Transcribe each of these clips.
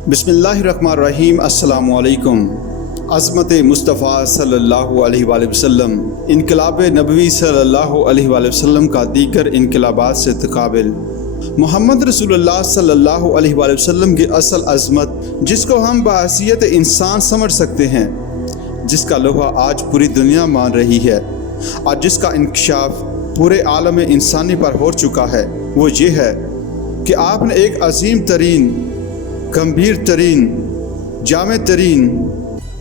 बिस्मिल्लाहिर्रहमानिर्रहीम। अस्सलामु अलैकुम। अज़मत मुस्तफ़ा सल्लल्लाहु अलैहि वसल्लम इनकलाब नबवी सल्लल्लाहु अलैहि वसल्लम का दीगर इनकलाबात से तकाबिल। मोहम्मद रसूलुल्लाह सल्लल्लाहु अलैहि वसल्लम की असल अज़मत, जिसको हम बहैसियत इंसान समझ सकते हैं, जिसका लोहा आज पूरी दुनिया मान रही है और जिसका इंकशाफ पूरे आलम इंसानी पर हो चुका है, वो ये है कि आपने एक अजीम तरीन, गंभीर तरीन, जामे तरीन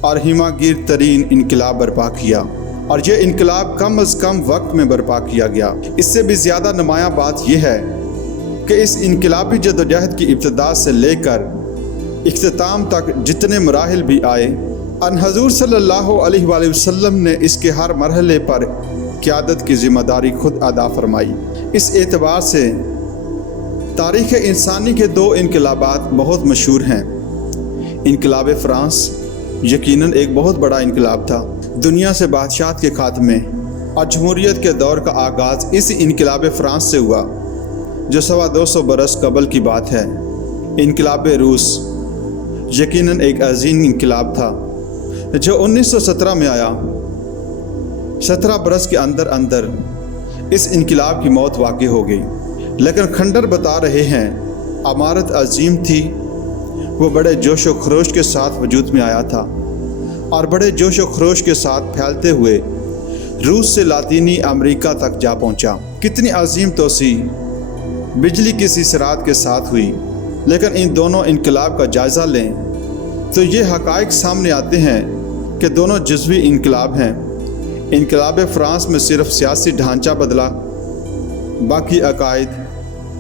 और हिमागिर तरीन इनकलाब बर्पा किया, और यह इनकलाब कम अज़ कम वक्त में बर्पा किया गया। इससे भी ज़्यादा नुमायाँ बात यह है कि इस इनकलाबी जदोजहद की इब्तिदा से लेकर इख्तिताम तक जितने मराहिल भी आए, हज़ूर सल्लल्लाहु अलैहि वसल्लम ने इसके हर मरहले पर क़यादत की ज़िम्मेदारी खुद अदा फरमाई। इस एतबार से तारीख़ इंसानी के दो इनकलाबात बहुत मशहूर हैं। इनकलाब फ़्रांस यकीनन एक बहुत बड़ा इनकलाब था। दुनिया से बादशाहत के खात्मे और जमहूरियत के दौर का आगाज़ इस इनकलाब फ़्रांस से हुआ, जो 225 बरस कबल की बात है। इनकलाब रूस यकीनन एक अजीम इनकलाब था, जो 1917 में आया। 17 बरस के अंदर अंदर इस इनकलाब की मौत वाक़ई हो गई। लेकिन खंडर बता रहे हैं अमारत अजीम थी। वो बड़े जोश व खरोश के साथ वजूद में आया था और बड़े जोश व खरोश के साथ फैलते हुए रूस से लातीनी अमेरिका तक जा पहुंचा। कितनी अजीम तोसी बिजली की सिसरात के साथ हुई। लेकिन इन दोनों इनकलाब का जायज़ा लें तो ये हक़ाइक़ सामने आते हैं कि दोनों जज़वी इनकलाब हैं। इनकलाब फ़्रांस में सिर्फ सियासी ढांचा बदला, बाकी अकायद,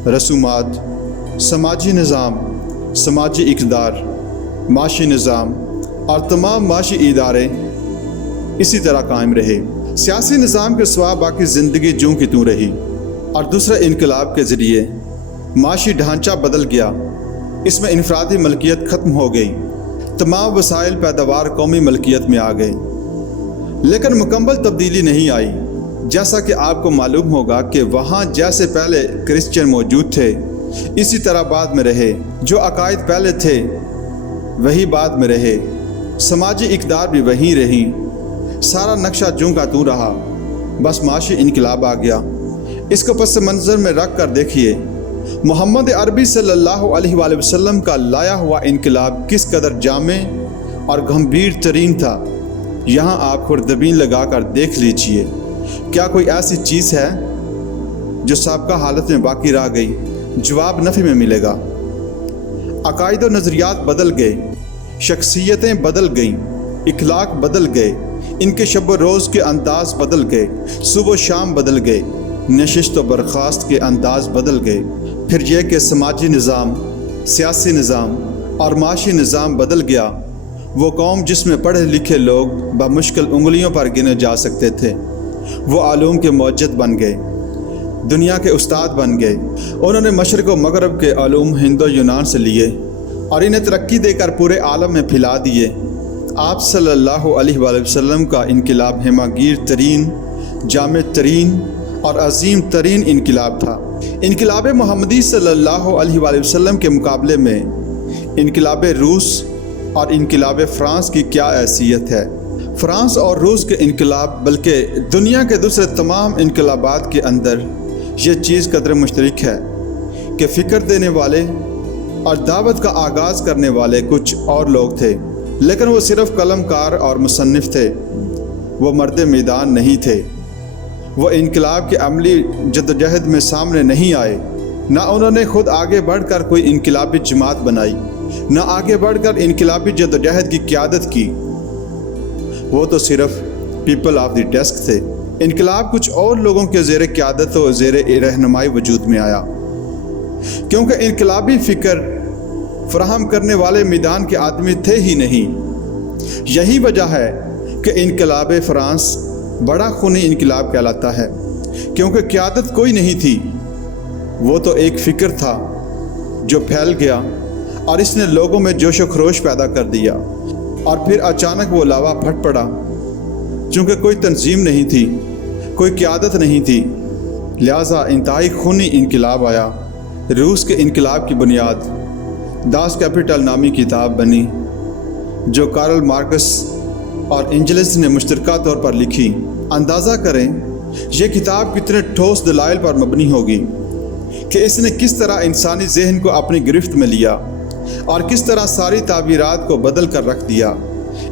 रसूमात, समाजी निज़ाम, समाजी इक़दार, माशी निज़ाम और तमाम माशी इदारे इसी तरह कायम रहे। सियासी निज़ाम के सिवा बाकी ज़िंदगी जूं की तूं रही। और दूसरे इनकलाब के ज़रिए माशी ढांचा बदल गया। इसमें इनफरादी मलकियत ख़त्म हो गई। तमाम वसाइल पैदावार कौमी मलकियत में आ गए। लेकिन मुकम्मल तब्दीली नहीं आई। जैसा कि आपको मालूम होगा कि वहाँ जैसे पहले क्रिश्चियन मौजूद थे, इसी तरह बाद में रहे। जो अकायद पहले थे वही बाद में रहे। समाजी इक़दार भी वहीं रही। सारा नक्शा जूं का तूं रहा। बस माशी इनकलाब आ गया। इसको पस मंज़र में रख कर देखिए, मोहम्मद अरबी सल्लल्लाहु अलैहि वसल्लम का लाया हुआ इनकलाब किस कदर जामे और गंभीर तरीन था। यहाँ आप खुर्दबीन लगा कर देख लीजिए, क्या कोई ऐसी चीज़ है जो साबका हालत में बाकी रह गई? जवाब नफ़ी में मिलेगा। अकायद व नज़रियात बदल गए, शख्सियतें बदल गईं, इखलाक बदल गए, इनके शब रोज़ के अंदाज़ बदल गए, सुबह शाम बदल गए, नशिस्त व बर्खास्त के अंदाज़ बदल गए। फिर यह कि समाजी निज़ाम, सियासी निज़ाम और माशी निज़ाम बदल गया। वो कौम जिसमें पढ़े लिखे लोग बमुश्किल उंगलियों पर गिने जा सकते थे, वो आलूम के मौजद बन गए, दुनिया के उस्ताद बन गए। उन्होंने मशरक़ व मगरब के आलूम हिंदो यूनान से लिए और इन्हें तरक्की देकर पूरे आलम में फैला दिए। आप सल्लल्लाहु अलैहि वसल्लम का इनकलाब हिमागिर तरीन, जामे तरीन और अजीम तरीन इनकलाब था। इनकलाब मोहम्मदी सल्लल्लाहु अलैहि वसल्लम के मुकाबले में इनकलाब रूस और इनकलाब फ़्रांस की क्या हैसियत है? फ़्रांस और रूस के इनकलाब, बल्कि दुनिया के दूसरे तमाम इनकलाबात के अंदर ये चीज़ कदर मुश्तरक है कि फ़िक्र देने वाले और दावत का आगाज़ करने वाले कुछ और लोग थे, लेकिन वो सिर्फ़ कलमकार और मुसन्निफ़ थे। वो मर्द मैदान नहीं थे। वो इनकलाब के अमली जदोजहद में सामने नहीं आए। ना उन्होंने खुद आगे बढ़कर कोई इनकलाबी जमात बनाई, ना आगे बढ़कर इनकलाबी जदोजहद की क़यादत की। वो तो सिर्फ पीपल ऑफ द डेस्क थे। इनकलाब कुछ और लोगों के ज़ेर क़यादत व ज़ेर रहनुमाई वजूद में आया, क्योंकि इनकलाबी फ़िक्र फराहम करने वाले मैदान के आदमी थे ही नहीं। यही वजह है कि इनकलाब फ़्रांस बड़ा खूनी इनकलाब कहलाता है, क्योंकि क़यादत कोई नहीं थी। वो तो एक फ़िक्र था जो फैल गया और इसने लोगों में जोश व खरोश पैदा कर दिया, और फिर अचानक वो लावा फट पड़ा। चूँकि कोई तंजीम नहीं थी, कोई क़यादत नहीं थी, लिहाजा इंतहाई खूनी इनकलाब आया। रूस के इनकलाब की बुनियाद داس کیپٹل نامی کتاب بنی جو کارل مارکس اور اینجلس نے مشترکہ طور پر لکھی۔ اندازہ کریں یہ کتاب کتنے ٹھوس دلائل پر مبنی ہوگی کہ اس نے کس طرح انسانی ذہن کو اپنی گرفت میں لیا اور کس طرح ساری تعبیرات کو بدل کر رکھ دیا۔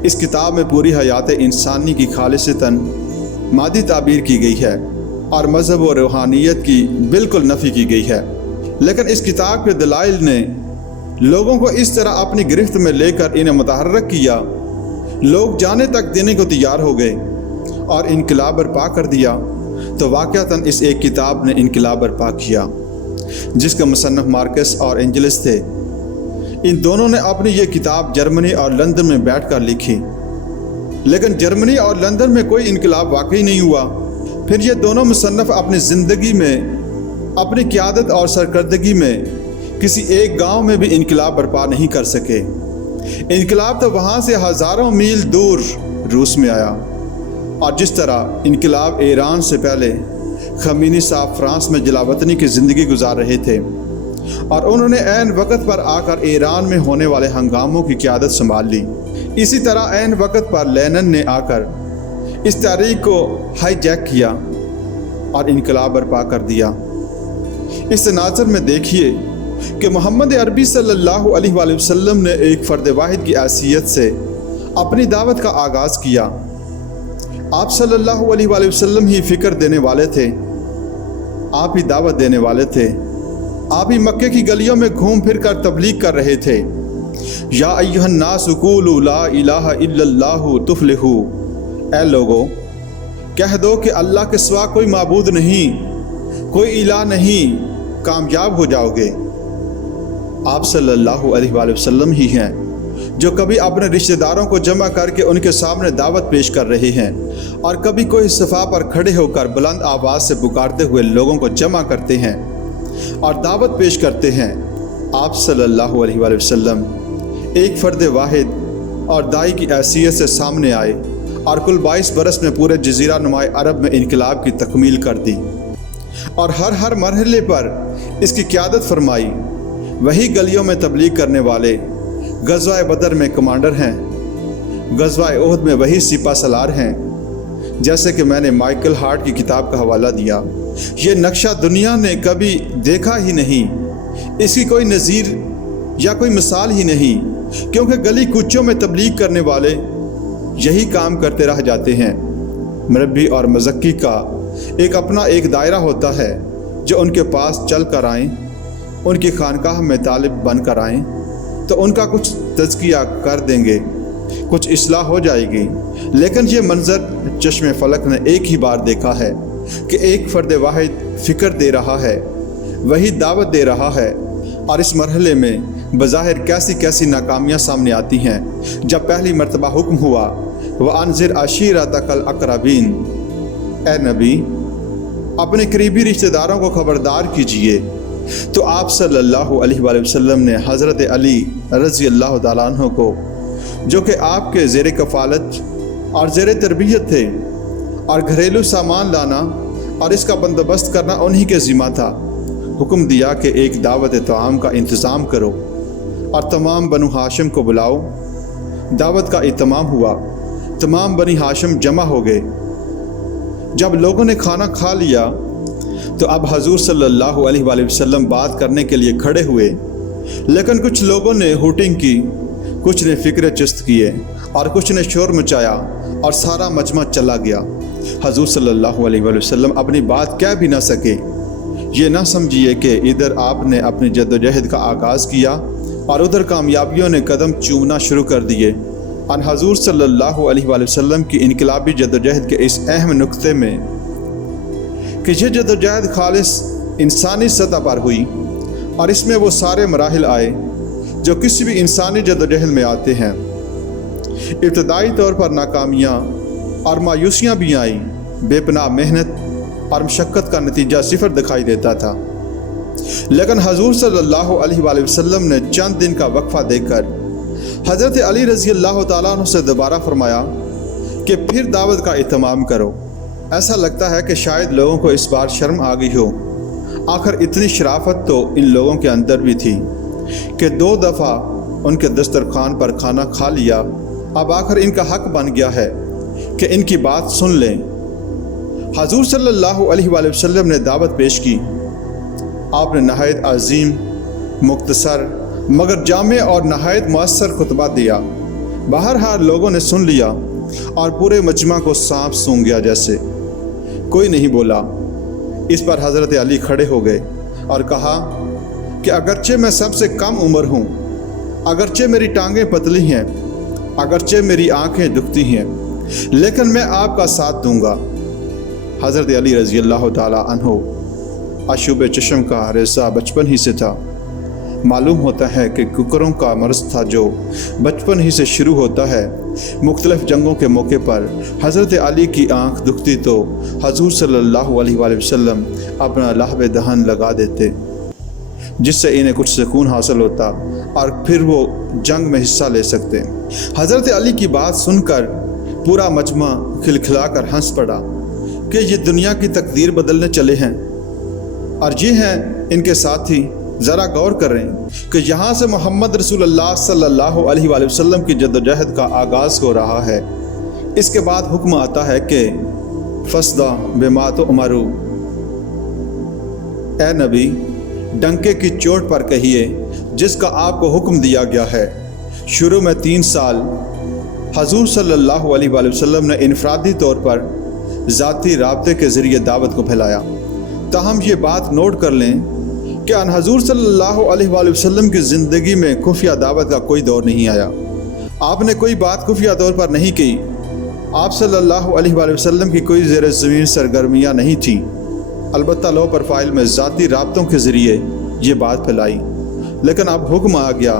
اس کتاب میں پوری حیات انسانی کی خالصتاً مادی تعبیر کی گئی ہے اور مذہب و روحانیت کی بالکل نفی کی گئی ہے، لیکن اس کتاب کے دلائل نے لوگوں کو اس طرح اپنی گرفت میں لے کر انہیں متحرک کیا، لوگ جانے تک دینے کو تیار ہو گئے اور انقلاب برپا کر دیا۔ تو واقعتاً اس ایک کتاب نے انقلاب برپا کیا جس کا مصنف مارکس اور اینجلس تھے۔ ان دونوں نے اپنی یہ کتاب جرمنی اور لندن میں بیٹھ کر لکھی، لیکن جرمنی اور لندن میں کوئی انقلاب واقعی نہیں ہوا۔ پھر یہ دونوں مصنف اپنی زندگی میں، اپنی قیادت اور سرکردگی میں کسی ایک گاؤں میں بھی انقلاب برپا نہیں کر سکے۔ انقلاب تو وہاں سے ہزاروں میل دور روس میں آیا، اور جس طرح انقلاب ایران سے پہلے خمینی صاحب فرانس میں جلاوطنی کی زندگی گزار رہے تھے اور انہوں نے عین وقت پر آ کر ایران میں ہونے والے ہنگاموں کی قیادت سنبھال لی، اسی طرح عین وقت پر لینن نے آ کر اس تحریک کو ہائی جیک کیا اور انقلاب برپا کر دیا۔ اس تناظر میں دیکھیے کہ محمد عربی صلی اللہ علیہ وآلہ وسلم نے ایک فرد واحد کی حیثیت سے اپنی دعوت کا آغاز کیا۔ آپ صلی اللہ علیہ وآلہ وسلم ہی فکر دینے والے تھے، آپ ہی دعوت دینے والے تھے، آپ ہی مکے کی گلیوں میں گھوم پھر کر تبلیغ کر رہے تھے۔ یا ایھا الناس قولوا لا الہ الا اللہ تفلحوا، اے لوگو کہہ دو کہ اللہ کے سوا کوئی معبود نہیں، کوئی الہ نہیں، کامیاب ہو جاؤ گے۔ آپ صلی اللہ علیہ وآلہ وسلم ہی ہیں جو کبھی اپنے رشتہ داروں کو جمع کر کے ان کے سامنے دعوت پیش کر رہے ہیں، اور کبھی کوئی صفا پر کھڑے ہو کر بلند آواز سے پکارتے ہوئے لوگوں کو جمع کرتے ہیں اور دعوت پیش کرتے ہیں۔ آپ صلی اللہ علیہ وآلہ وسلم ایک فرد واحد اور داعی کی حیثیت سے سامنے آئے اور کل 22 برس میں پورے جزیرہ نماء عرب میں انقلاب کی تکمیل کر دی اور ہر مرحلے پر اس کی قیادت فرمائی۔ وہی گلیوں میں تبلیغ کرنے والے غزوہ بدر میں کمانڈر ہیں، غزوہ احد میں وہی سپہ سالار ہیں، جیسے کہ میں نے مائیکل ہارٹ کی کتاب کا حوالہ دیا۔ یہ نقشہ دنیا نے کبھی دیکھا ہی نہیں، اس کی کوئی نظیر یا کوئی مثال ہی نہیں، کیونکہ گلی کوچوں میں تبلیغ کرنے والے یہی کام کرتے رہ جاتے ہیں۔ مربی اور مزکی کا اپنا ایک دائرہ ہوتا ہے جو ان کے پاس چل کر آئیں، ان کی خانقاہ میں طالب بن کر آئیں تو ان کا کچھ تزکیہ کر دیں گے، کچھ اصلاح ہو جائے گی۔ لیکن یہ منظر چشم فلک نے ایک ہی بار دیکھا ہے کہ ایک فرد واحد فکر دے رہا ہے، وہی دعوت دے رہا ہے، اور اس مرحلے میں بظاہر کیسی ناکامیاں سامنے آتی ہیں۔ جب پہلی مرتبہ حکم ہوا وَأَنذِرْ عَشِيرَتَكَ الْأَقْرَبِينَ، اے نبی اپنے قریبی رشتہ داروں کو خبردار کیجئے، تو آپ صلی اللہ علیہ وآلہ وسلم نے حضرت علی رضی اللہ تعالیٰ عنہ کو، جو کہ آپ کے زیر کفالت اور زیر تربیت تھے، اور گھریلو سامان لانا اور اس کا بندوبست کرنا انہی کے ذمہ تھا، حکم دیا کہ ایک دعوت طعام کا انتظام کرو اور تمام بنو ہاشم کو بلاؤ۔ دعوت کا اہتمام ہوا، تمام بنی ہاشم جمع ہو گئے۔ جب لوگوں نے کھانا کھا لیا تو اب حضور صلی اللہ علیہ وآلہ وسلم بات کرنے کے لیے کھڑے ہوئے، لیکن کچھ لوگوں نے ہوٹنگ کی، کچھ نے فکر چست کیے اور کچھ نے شور مچایا اور سارا مجمع چلا گیا۔ حضور صلی اللہ علیہ وآلہ وسلم اپنی بات کہہ بھی نہ سکے۔ یہ نہ سمجھیے کہ ادھر آپ نے اپنی جدوجہد کا آغاز کیا اور ادھر کامیابیوں نے قدم چومنا شروع کر دیے۔ اور حضور صلی اللہ علیہ وآلہ وسلم کی انقلابی جدوجہد کے اس اہم نقطے میں کہ یہ جدوجہد خالص انسانی سطح پر ہوئی، اور اس میں وہ سارے مراحل آئے جو کسی بھی انسانی جدوجہد میں آتے ہیں۔ ابتدائی طور پر ناکامیاں اور مایوسیاں بھی آئیں، بے پناہ محنت اور مشقت کا نتیجہ صفر دکھائی دیتا تھا، لیکن حضور صلی اللہ علیہ وآلہ وسلم نے چند دن کا وقفہ دے کر حضرت علی رضی اللہ تعالیٰ عنہ سے دوبارہ فرمایا کہ پھر دعوت کا اہتمام کرو۔ ایسا لگتا ہے کہ شاید لوگوں کو اس بار شرم آ گئی ہو، آخر اتنی شرافت تو ان لوگوں کے اندر بھی تھی۔ کہ 2 دفعہ उनके दस्तरखान पर खाना खा लिया, अब आखिर इनका हक बन गया है कि इनकी बात सुन लें। हजूर सल्लल्लाहु अलैहि वसल्लम ने दावत पेश की। आपने नहायत अजीम, मुख्तसर मगर जामे और नहायत मुअस्सर खुतबा दिया। बहरहाल लोगों ने सुन लिया और पूरे मजमा को सांप सूंघ गया जैसे। कोई नहीं बोला। इस पर हज़रत अली खड़े हो गए और कहा कि अगरचे मैं सबसे कम उम्र हूँ, अगरचे मेरी टांगें पतली हैं, अगरचे मेरी आंखें दुखती हैं, लेकिन मैं आपका साथ दूंगा। हज़रत अली रज़ी अल्लाह ताला अन्हो अशुब चश्म का रेसा बचपन ही से था। मालूम होता है कि कुकरों का मर्ज़ था जो बचपन ही से शुरू होता है। मुख्तलिफ़ जंगों के मौके पर हज़रत अली की आँख दुखती तो हजूर सल्लल्लाहु अलैहि वसल्लम अपना लहब दहन लगा देते, जिससे इन्हें कुछ सुकून हासिल होता और फिर वो जंग में हिस्सा ले सकते। हज़रत अली की बात सुनकर पूरा मजमा खिलखिलाकर हंस पड़ा कि ये दुनिया की तकदीर बदलने चले हैं और ये हैं इनके साथी। ज़रा गौर करें कि यहाँ से मोहम्मद रसूलुल्लाह सल्लल्लाहु अलैहि वसल्लम की जद्दोजहद का आगाज़ हो रहा है। इसके बाद हुक्म आता है कि फस्दा बिमा तुअमरू, ए नबी डंके की चोट पर कहिए जिसका आपको हुक्म दिया गया है। शुरू में 3 साल हजूर सल्लल्लाहु अलैहि वसल्लम ने इनफरादी तौर पर ज़ाती राब्ते के ज़रिए दावत को फैलाया। ताहम ये बात नोट कर लें कि अन हजूर सल्लल्लाहु अलैहि वसल्लम की ज़िंदगी में खुफिया दावत का कोई दौर नहीं आया। आपने कोई बात खुफिया तौर पर नहीं की। आप सल्लल्लाहु अलैहि वसल्लम की कोई ज़ेर ज़मीन सरगर्मियाँ नहीं थी। अलबत्ता लो प्रोफाइल में ज़ाती राब्तों के ज़रिए ये बात फैलाई। लेकिन अब हुक्म आ गया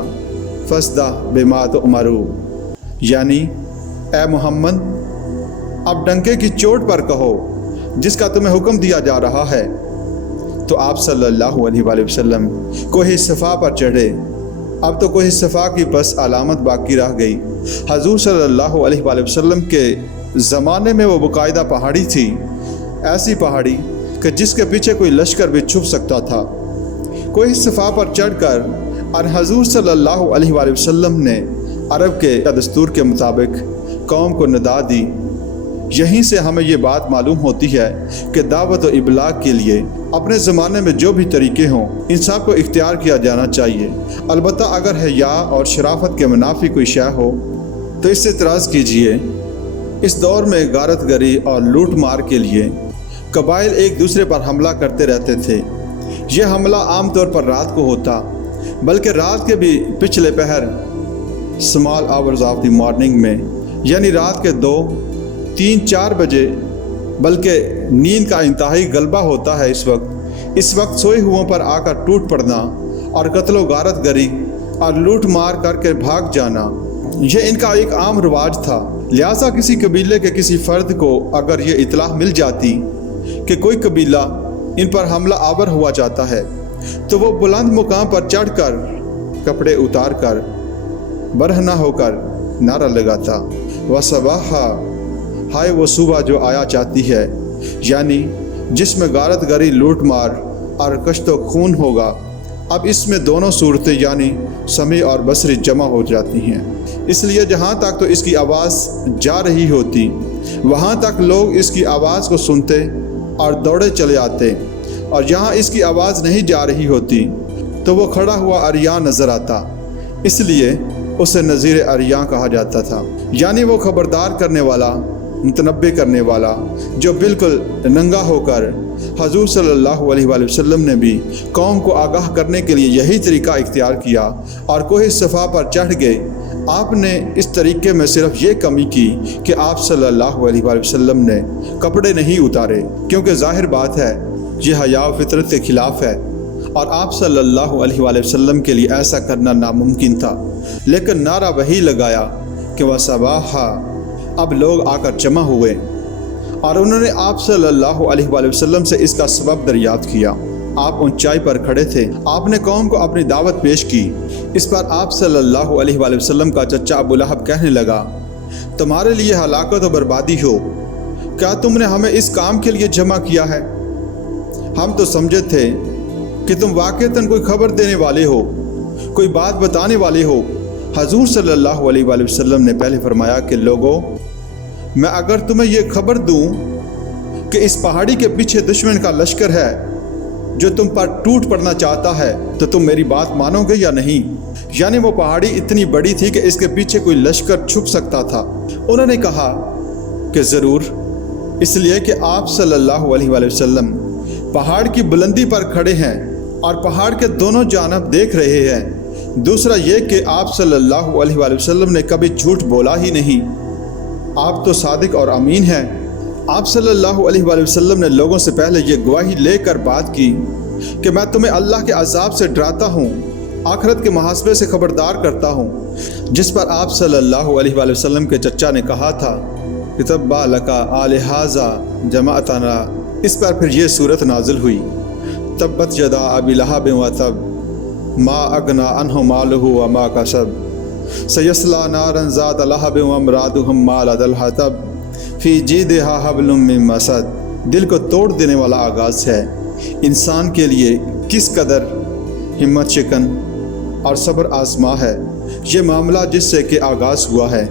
फस्दा बिमा तुअमरू, यानी ए मोहम्मद अब डंके की चोट पर कहो जिसका तुम्हें हुक्म दिया जा रहा है। तो आप सल्लल्लाहु अलैहि वसल्लम कोहे सफ़ा पर चढ़े। अब तो कोहे सफ़ा की बस अलामत बाकी रह गई। हजूर सल्लल्लाहु अलैहि वसल्लम के ज़माने में वो बाकायदा पहाड़ी थी, ऐसी पहाड़ी कि जिसके पीछे कोई लश्कर भी छुप सकता था। कोहे सफ़ा पर चढ़कर और हजूर सल्लल्लाहु अलैहि वसल्लम ने अरब के दस्तूर के मुताबिक कौम को निदा दी। यहीं से हमें ये बात मालूम होती है कि दावत और इबलाग के लिए अपने ज़माने में जो भी तरीक़े हों इन सब को इख्तियार किया जाना चाहिए। अलबत्ता अगर हया और शराफत के मुनाफी कोई शय हो तो इससे इतराज़ कीजिए। इस दौर में गारतगरी और लूट मार के लिए कबाइल एक दूसरे पर हमला करते रहते थे। यह हमला आम तौर पर रात को होता, बल्कि रात के भी पिछले पहर small hours of the morning में, यानी रात के 2, 3, 4 बजे, बल्कि नींद का इंतहाई गलबा होता है। इस वक्त सोए हुओं पर आकर टूट पड़ना और कत्लो गारत गरी और लूट मार करके भाग जाना, यह इनका एक आम रिवाज था। लिहाजा किसी कबीले के किसी फ़र्द को अगर ये इतलाह मिल जाती कि कोई कबीला इन पर हमला आवर हुआ जाता है तो वो बुलंद मुकाम पर चढ़कर कपड़े उतार कर बरहना होकर नारा लगाता, वसबाहा, हाय वो सुबह जो आया चाहती है, यानी जिसमें गारत गरी, लूट मार और कश्तो खून होगा। अब इसमें दोनों सूरतें यानी समी और बसरी जमा हो जाती हैं। इसलिए जहाँ तक तो इसकी आवाज़ जा रही होती वहाँ तक लोग इसकी आवाज़ को सुनते और दौड़े चले आते, और जहाँ इसकी आवाज़ नहीं जा रही होती तो वो खड़ा हुआ अरियां नज़र आता। इसलिए उसे नज़ीर अरियां कहा जाता था, यानी वो खबरदार करने वाला, मुतनब्बे करने वाला, जो बिल्कुल नंगा होकर हजूर सल्लल्लाहु अलैहि वसल्लम ने भी कौम को आगाह करने के लिए यही तरीका इख्तियार किया और कोहे सफ़ा पर चढ़ गए। आपने इस तरीके में सिर्फ ये कमी की कि आप सल्लल्लाहु अलैहि वसल्लम ने कपड़े नहीं उतारे, क्योंकि ज़ाहिर बात है ये हया फितरत के ख़िलाफ़ है और आप सल्लल्लाहु अलैहि वसल्लम के लिए ऐसा करना नामुमकिन था। लेकिन नारा वही लगाया कि वह सबाहा। अब लोग आकर जमा हुए और उन्होंने आप सल्लल्लाहु अलैहि वसल्लम से इसका सबब दरियाफ्त किया। आप ऊंचाई पर खड़े थे, आपने कौम को अपनी दावत पेश की। इस पर आप सल्लल्लाहु अलैहि वसल्लम का चचा अबू लहब कहने लगा, तुम्हारे लिए हलाकत और बर्बादी हो, क्या तुमने हमें इस काम के लिए जमा किया है? हम तो समझे थे कि तुम वाक़ईतन कोई खबर देने वाले हो, कोई बात बताने वाले हो। हजूर सल्लल्लाहु अलैहि वसल्लम ने पहले फरमाया कि लोगों, मैं अगर तुम्हें ये खबर दूं कि इस पहाड़ी के पीछे दुश्मन का लश्कर है जो तुम पर टूट पड़ना चाहता है, तो तुम मेरी बात मानोगे या नहीं। यानी वो पहाड़ी इतनी बड़ी थी कि इसके पीछे कोई लश्कर छुप सकता था। उन्होंने कहा कि ज़रूर, इसलिए कि आप सल्लल्लाहु अलैहि वसल्लम पहाड़ की बुलंदी पर खड़े हैं और पहाड़ के दोनों जानब देख रहे हैं। दूसरा ये कि आप सल्लल्लाहु अलैहि वसल्लम ने कभी झूठ बोला ही नहीं। आप तो सादिक और अमीन हैं। आप सल्लल्लाहु अलैहि वसल्लम ने लोगों से पहले ये गवाही लेकर बात की कि मैं तुम्हें अल्लाह के अजाब से डराता हूँ, आखिरत के मुहासबे से खबरदार करता हूँ। जिस पर आप सल्लल्लाहु अलैहि वसल्लम के चचा ने कहा था कि तब्बा लका आलिहाजा जमाअतना। इस पर फिर ये सूरत नाजिल हुई, तब्बत यदा अबी लहब व तब मा अगना अन्हु मालुहु व मा कसब सयस्ला नारन ज़ात लहब व इम्राअतुहु हम्मालतल हतब फी जीदिहा हब्लुम मिन मसद। दिल को तोड़ देने वाला आगाज़ है। इंसान के लिए किस कदर हिम्मत शिकन और सब्र आजमा है ये मामला जिससे कि आगाज़ हुआ है।